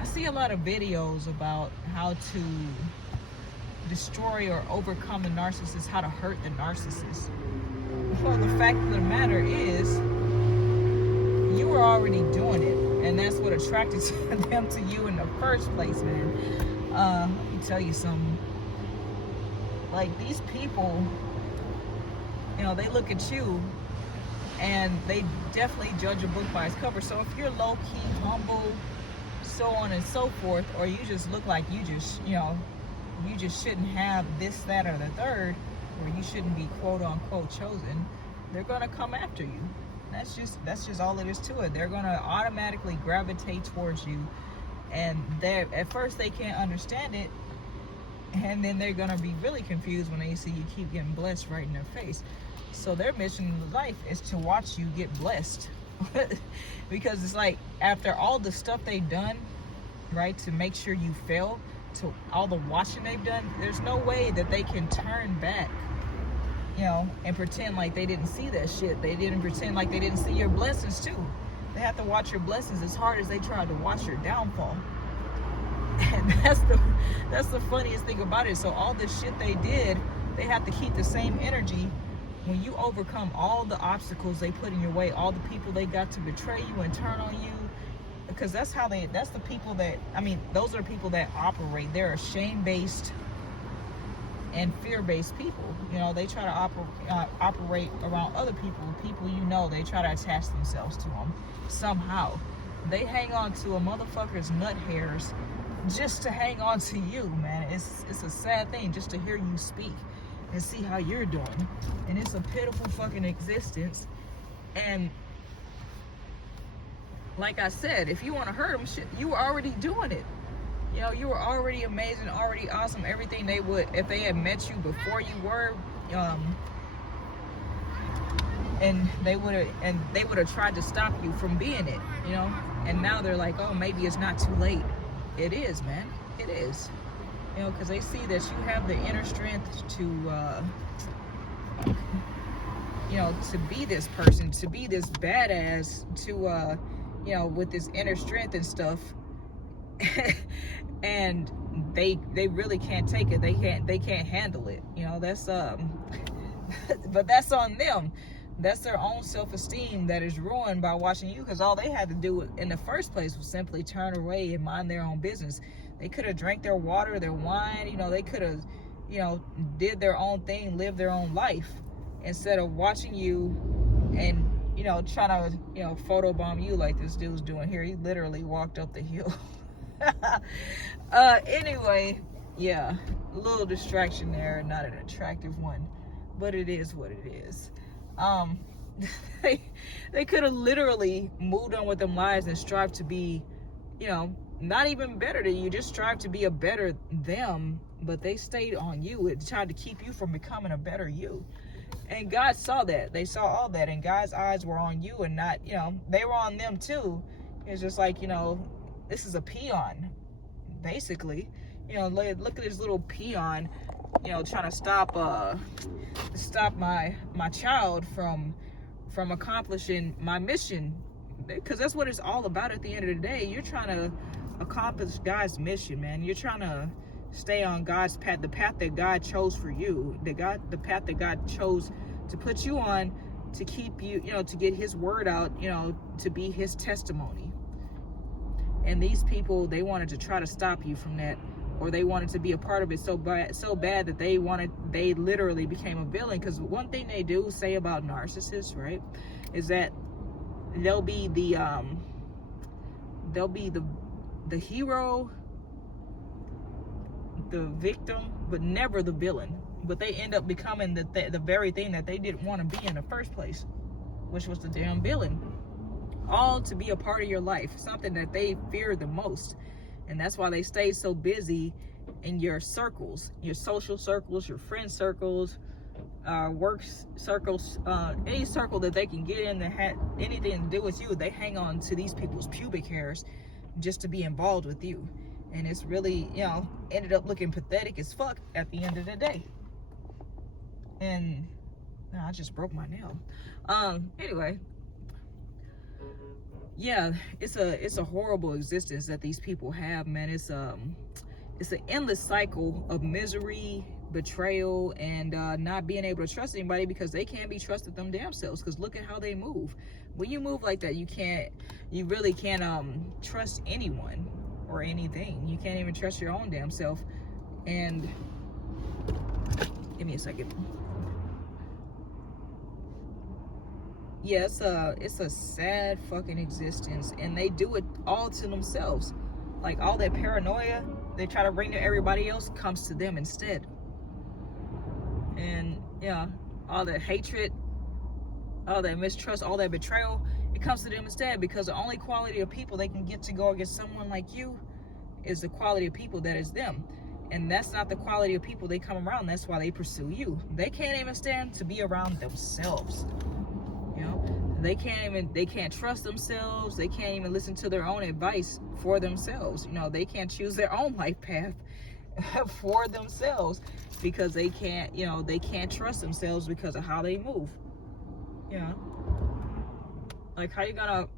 I see a lot of videos about how to destroy or overcome the narcissist, how to hurt the narcissist. Well, the fact of the matter is, you were already doing it, and that's what attracted them to you in the first place, man. Let me tell you something. Like, these people, they look at you and they definitely judge a book by its cover. So if you're low-key, humble, so on and so forth, or you just look like you just shouldn't have this, that, or the third, or you shouldn't be quote-unquote chosen, they're going to come after you. That's just all it is to it. They're going to automatically gravitate towards you, and at first they can't understand it, and then they're going to be really confused when they see you keep getting blessed right in their face. So their mission in life is to watch you get blessed. Because it's like, after all the stuff they've done, right, to make sure you fail, to all the watching they've done, there's no way that they can turn back, and pretend like they didn't see that shit. They didn't pretend like they didn't see your blessings too. They have to watch your blessings as hard as they tried to watch your downfall. And that's the funniest thing about it. So all this shit they did, they have to keep the same energy. When you overcome all the obstacles they put in your way, all the people they got to betray you and turn on you, because that's the people that, those are people that operate. They're a shame-based and fear-based people. They try to operate around other people, they try to attach themselves to them somehow. They hang on to a motherfucker's nut hairs just to hang on to you, man. It's a sad thing just to hear you speak and see how you're doing. And it's a pitiful fucking existence. And like I said, if you want to hurt them, shit, you were already doing it. You were already amazing, already awesome. Everything they would, if they had met you before you were, and they would have tried to stop you from being it, And now they're like, oh, maybe it's not too late. It is, man. It is. Because they see that you have the inner strength to, to be this person, to be this badass, to, with this inner strength and stuff. And they really can't take it. They can't handle it. That's, but that's on them. That's their own self-esteem that is ruined by watching you, because all they had to do in the first place was simply turn away and mind their own business. They could have drank their water, their wine, they could have, did their own thing, lived their own life, instead of watching you and, trying to, photobomb you like this dude's doing here. He literally walked up the hill. Anyway, yeah, a little distraction there, not an attractive one, but it is what it is. They could have literally moved on with their lives and strive to be, not even better than you, just strive to be a better them, but they stayed on you. It tried to keep you from becoming a better you. And God saw that. They saw all that, and God's eyes were on you and not, they were on them too. It's just like, this is a peon, basically. Look at this little peon, trying to stop my child from accomplishing my mission, because that's what it's all about at the end of the day. You're trying to accomplish God's mission, man. You're trying to stay on God's path, the path that God chose for you, the path that God chose to put you on, to keep you, to get his word out, to be his testimony. And these people, they wanted to try to stop you from that, or they wanted to be a part of it so bad that they literally became a villain. Because one thing they do say about narcissists, right, is that they'll be the hero, the victim, but never the villain. But they end up becoming the very thing that they didn't want to be in the first place, which was the damn villain. All to be a part of your life, something that they fear the most. And that's why they stay so busy in your circles, your social circles, your friend circles, work circles, any circle that they can get in that had anything to do with you. They hang on to these people's pubic hairs just to be involved with you. And it's really, ended up looking pathetic as fuck at the end of the day. And I just broke my nail. Anyway, yeah, it's a horrible existence that these people have, man. It's an endless cycle of misery, betrayal, and not being able to trust anybody because they can't be trusted them damn selves. Because look at how they move. When you move like that, you really can't trust anyone or anything. You can't even trust your own damn self. And give me a second. Yeah, it's a sad fucking existence, and they do it all to themselves. Like all that paranoia they try to bring to everybody else comes to them instead. And yeah, all that hatred, all that mistrust, all that betrayal, it comes to them instead, because the only quality of people they can get to go against someone like you is the quality of people that is them. And that's not the quality of people they come around. That's why they pursue you. They can't even stand to be around themselves. You know, they can't trust themselves. They can't even listen to their own advice for themselves. You know, they can't choose their own life path for themselves because they can't trust themselves because of how they move. You know, like how you gonna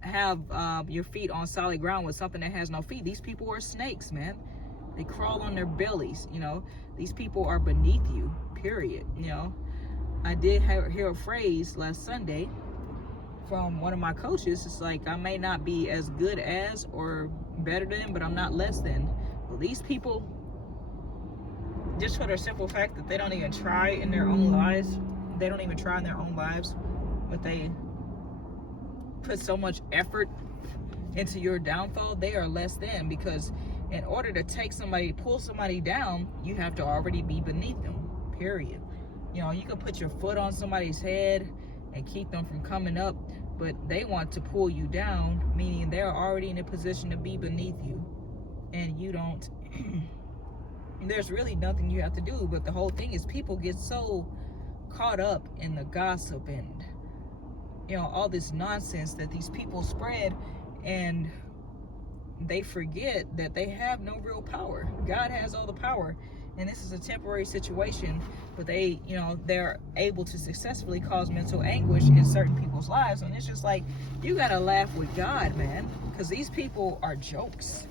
have your feet on solid ground with something that has no feet? These people are snakes, man. They crawl on their bellies. You know, these people are beneath you, period. You know, I did hear a phrase last Sunday from one of my coaches. It's like, I may not be as good as or better than, but I'm not less than. Well, these people, just for the simple fact that they don't even try in their own lives, but they put so much effort into your downfall, they are less than, because in order to pull somebody down, you have to already be beneath them, period. You know, you can put your foot on somebody's head and keep them from coming up, but they want to pull you down, meaning they're already in a position to be beneath you, and you don't. There's really nothing you have to do, but the whole thing is people get so caught up in the gossip and, you know, all this nonsense that these people spread, and they forget that they have no real power. God has all the power, and this is a temporary situation, but they're able to successfully cause mental anguish in certain people's lives. And it's just like, you gotta laugh with God, man, because these people are jokes.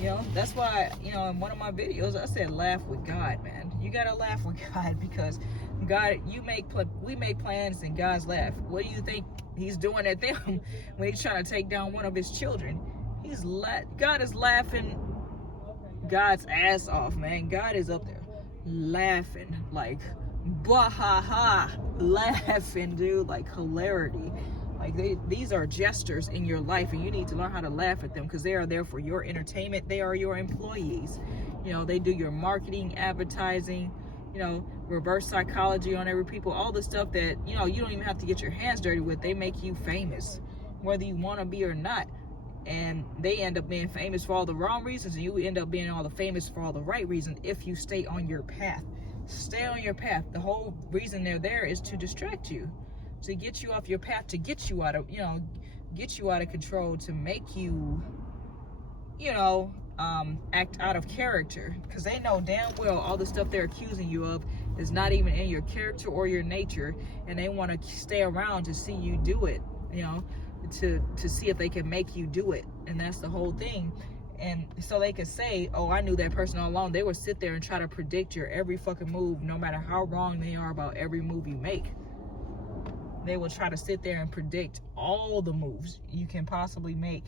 You know, that's why, you know, in one of my videos I said laugh with God, man. You gotta laugh with God, because God, we make plans and God's laugh. What do you think he's doing at them when he's trying to take down one of his children? God is laughing God's ass off, man. God is up there laughing, like bah-ha-ha, laughing, dude, like hilarity. Like these are jesters in your life, and you need to learn how to laugh at them, because they are there for your entertainment. They are your employees. You know, they do your marketing, advertising, you know, reverse psychology on every people, all the stuff that, you know, you don't even have to get your hands dirty with. They make you famous, whether you want to be or not. And they end up being famous for all the wrong reasons, and you end up being all the famous for all the right reasons if you stay on your path. Stay on your path. The whole reason they're there is to distract you, to get you off your path, to get you out of, you know, get you out of control, to make you, you know, act out of character, because they know damn well all the stuff they're accusing you of is not even in your character or your nature, and they want to stay around to see you do it, you know, to see if they can make you do it. And that's the whole thing. And so they could say, oh, I knew that person all along. They would sit there and try to predict your every fucking move, no matter how wrong they are about every move you make. They will try to sit there and predict all the moves you can possibly make,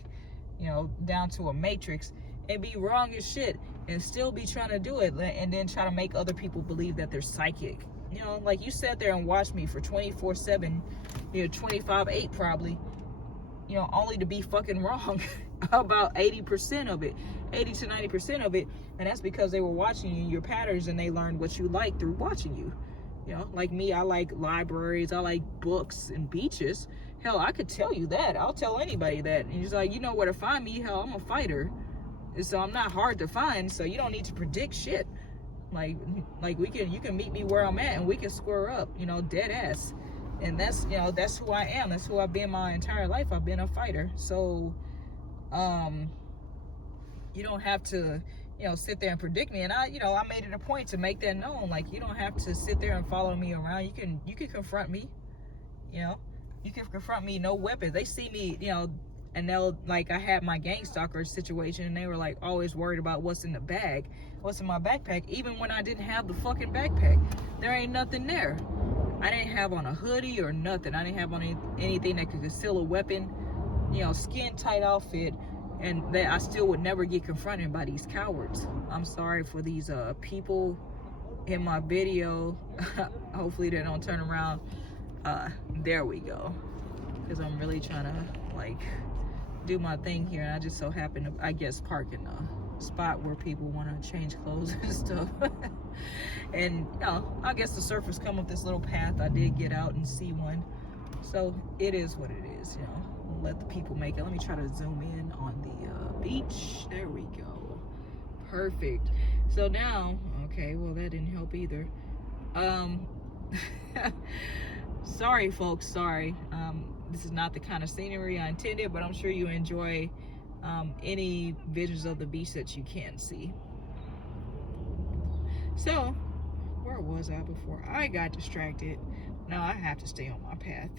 you know, down to a matrix, and be wrong as shit and still be trying to do it, and then try to make other people believe that they're psychic. You know, like, you sat there and watched me for 24/7, you know, 25/8 probably, you know, only to be fucking wrong about 80% of it, 80 to 90% of it. And that's because they were watching you, your patterns, and they learned what you like through watching you. You know, like me, I like libraries, I like books and beaches. Hell, I could tell you that. I'll tell anybody that. And he's like, you know where to find me. Hell, I'm a fighter, so I'm not hard to find, so you don't need to predict shit. Like you can meet me where I'm at, and we can square up, you know, dead ass. And that's, you know, that's who I am. That's who I've been my entire life. I've been a fighter. So you don't have to, you know, sit there and predict me. And I made it a point to make that known. Like, you don't have to sit there and follow me around. You can confront me, you know. You can confront me, no weapons. They see me, you know, and they'll, like, I had my gang stalker situation, and they were like always worried about what's in the bag, what's in my backpack. Even when I didn't have the fucking backpack, there ain't nothing there. I didn't have on a hoodie or nothing. I didn't have on anything that could conceal a weapon, you know, skin tight outfit, and that I still would never get confronted by these cowards. I'm sorry for these people in my video. Hopefully they don't turn around. There we go, because I'm really trying to like do my thing here, and I just so happen to, I guess, park in a spot where people want to change clothes and stuff. And you know, I guess the surfers come up this little path. I did get out and see one, so it is what it is, you know. Let the people make it. Let me try to zoom in on the beach. There we go. Perfect. So now, okay, well that didn't help either. Sorry folks, sorry. This is not the kind of scenery I intended, but I'm sure you enjoy any visions of the beach that you can see. So, where was I before I got distracted? Now I have to stay on my path.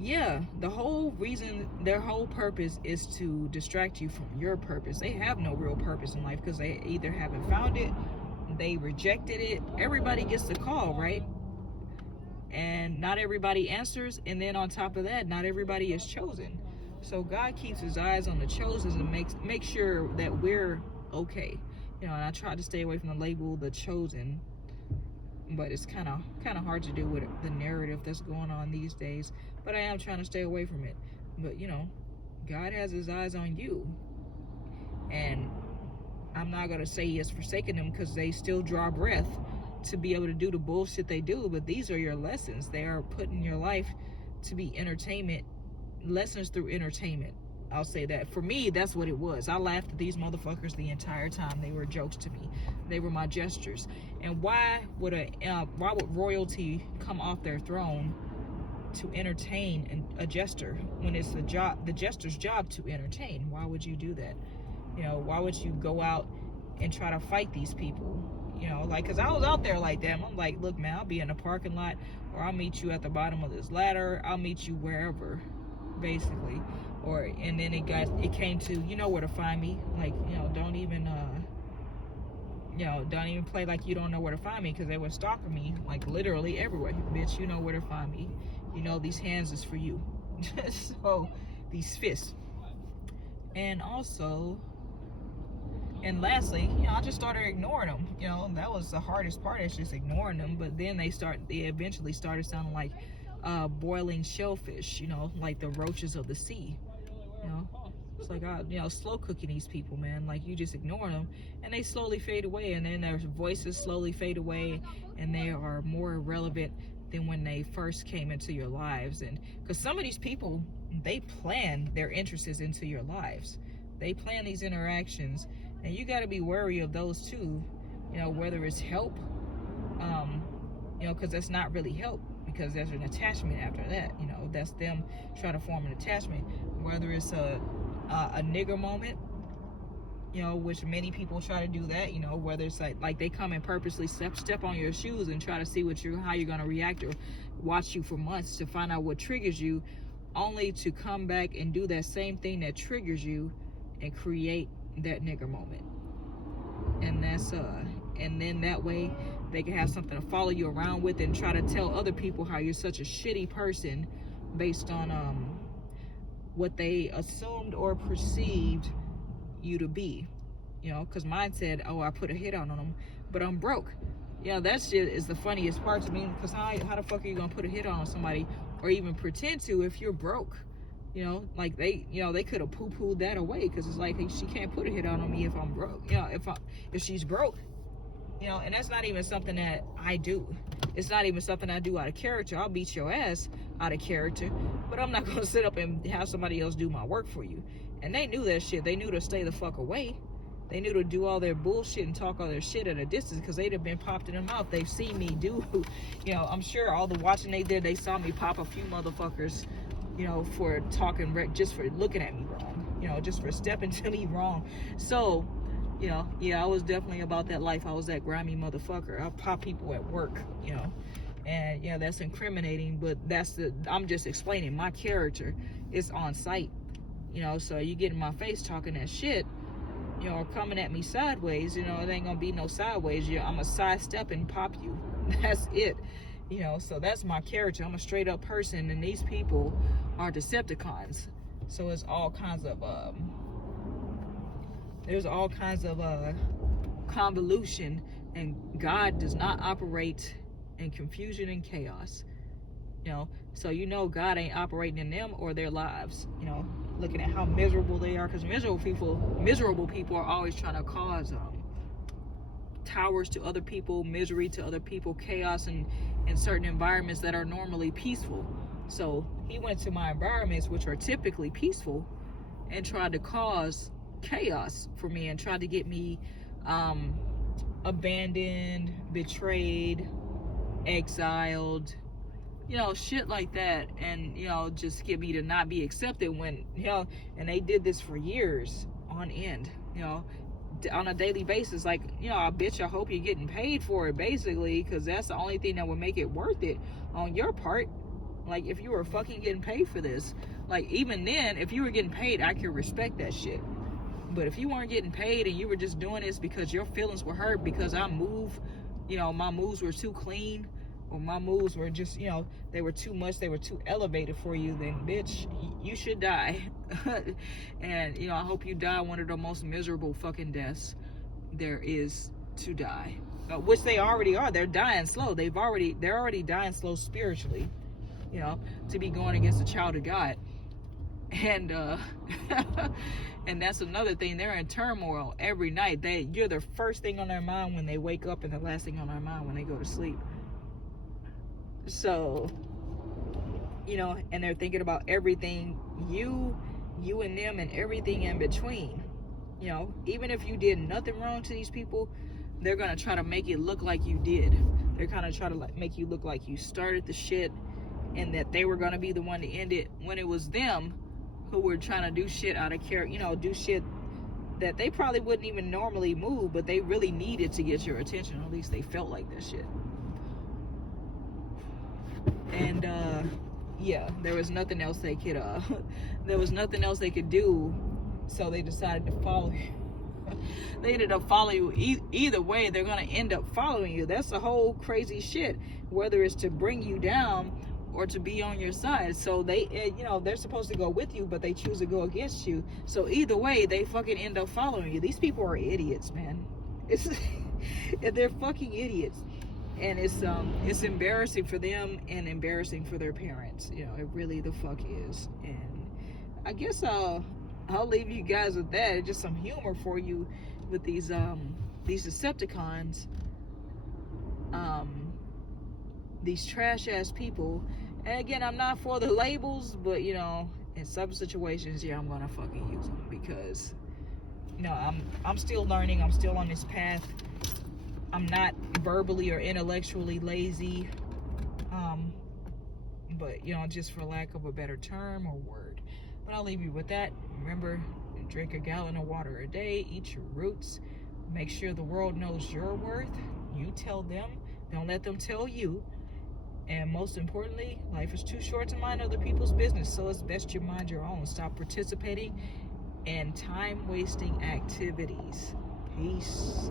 Yeah, the whole reason, their whole purpose is to distract you from your purpose. They have no real purpose in life because they either haven't found it, they rejected it. Everybody gets the call, right? And not everybody answers, and then on top of that, not everybody is chosen. So God keeps his eyes on the chosen and make sure that we're okay. You know, and I try to stay away from the label the chosen, but it's kind of hard to do with the narrative that's going on these days. But I am trying to stay away from it. But you know, God has his eyes on you, and I'm not gonna say he has forsaken them, because they still draw breath to be able to do the bullshit they do. But these are your lessons. They are put in your life to be entertainment, lessons through entertainment. I'll say that. For me, that's what it was. I laughed at these motherfuckers the entire time. They were jokes to me. They were my gestures. And why would royalty come off their throne to entertain a jester when it's the jester's job to entertain? Why would you do that? You know, why would you go out and try to fight these people? You know, like, because I was out there like that. I'm like, look, man, I'll be in the parking lot, or I'll meet you at the bottom of this ladder. I'll meet you wherever, basically. Or, and then it came to, you know where to find me. Like, you know, don't even play like you don't know where to find me, because they were stalking me, like, literally everywhere. Bitch, you know where to find me. You know these hands is for you. So, these fists. And also, and lastly, you know, I just started ignoring them. You know, that was the hardest part, is just ignoring them. But then they eventually started sounding like boiling shellfish, you know, like the roaches of the sea. You know, it's like, you know, slow cooking these people, man. Like, you just ignore them, and they slowly fade away, and then their voices slowly fade away, and they are more irrelevant than when they first came into your lives. And because some of these people, they plan their interests into your lives. They plan these interactions, and you got to be wary of those too. You know, whether it's help, you know, because that's not really help, because there's an attachment after that. You know, that's them trying to form an attachment. Whether it's a nigger moment, you know, which many people try to do that. You know, whether it's like they come and purposely step on your shoes and try to see how you're gonna react, or watch you for months to find out what triggers you, only to come back and do that same thing that triggers you and create that nigger moment. And that's and then that way they can have something to follow you around with, and try to tell other people how you're such a shitty person based on what they assumed or perceived you to be. You know, because mine said, oh, I put a hit on them, but I'm broke. Yeah, that shit is the funniest part to me, because how the fuck are you gonna put a hit on somebody, or even pretend to, if you're broke? You know, like they could have poo-pooed that away, because it's like, she can't put a hit on me if I'm broke. You know, if she's broke. You know, and that's not even something that I do. It's not even something I do out of character. I'll beat your ass out of character, but I'm not gonna sit up and have somebody else do my work for you. And they knew that shit. They knew to stay the fuck away. They knew to do all their bullshit and talk all their shit at a distance, because they'd have been popped in their mouth. They've seen me do, you know, I'm sure all the watching they did, they saw me pop a few motherfuckers, you know, for talking, just for looking at me wrong, you know, just for stepping to me wrong. So, you know, yeah, I was definitely about that life. I was that grimy motherfucker. I'll pop people at work, you know, And yeah, that's incriminating, but I'm just explaining my character is on site, so you get in my face talking that shit, or coming at me sideways, it ain't gonna be no sideways. I'm a sidestep and pop you. That's it. So that's my character. I'm a straight up person, and these people are Decepticons. So it's all kinds of there's all kinds of convolution, and God does not operate in confusion and chaos. So God ain't operating in them or their lives. Looking at how miserable they are, because miserable people are always trying to cause towers to other people, misery to other people, chaos in certain environments that are normally peaceful. So he went to my environments, which are typically peaceful, and tried to cause chaos for me, and tried to get me abandoned, betrayed, exiled, shit like that, and just get me to not be accepted when and they did this for years on end, on a daily basis. Like, I hope you're getting paid for it, basically, because that's the only thing that would make it worth it on your part. Like, if you were fucking getting paid for this, like, even then, if you were getting paid, I could respect that shit. But if you weren't getting paid and you were just doing this because your feelings were hurt because I moved, my moves were too clean, or my moves were just, they were too much, they were too elevated for you, then bitch, you should die. And I hope you die one of the most miserable fucking deaths there is to die, which they already are. They're dying slow. They're already dying slow spiritually, to be going against a child of God. And and that's another thing. They're in turmoil every night. You're the first thing on their mind when they wake up, and the last thing on their mind when they go to sleep. So, and they're thinking about everything, you and them, and everything in between. Even if you did nothing wrong to these people, they're gonna try to make it look like you did. They're kind of trying to make you look like you started the shit, and that they were gonna be the one to end it, when it was them who were trying to do shit out of care, do shit that they probably wouldn't even normally move, but they really needed to get your attention. At least they felt like that shit. And yeah, there was nothing else they could do, so they decided to follow you. They ended up following you. Either way, they're gonna end up following you. That's the whole crazy shit, whether it's to bring you down or to be on your side. So they, they're supposed to go with you, but they choose to go against you. So either way, they fucking end up following you. These people are idiots, man. They're fucking idiots. And it's embarrassing for them and embarrassing for their parents. It really the fuck is. And I guess I'll leave you guys with that. Just some humor for you with these Decepticons, these trash ass people. And again, I'm not for the labels, but in some situations, yeah, I'm gonna fucking use them, because I'm still learning. I'm still on this path. I'm not verbally or intellectually lazy, but just for lack of a better term or word. But I'll leave you with that. Remember, drink a gallon of water a day, eat your roots, make sure the world knows your worth. You tell them, don't let them tell you. And most importantly, life is too short to mind other people's business, so it's best you mind your own. Stop participating in time-wasting activities. Peace.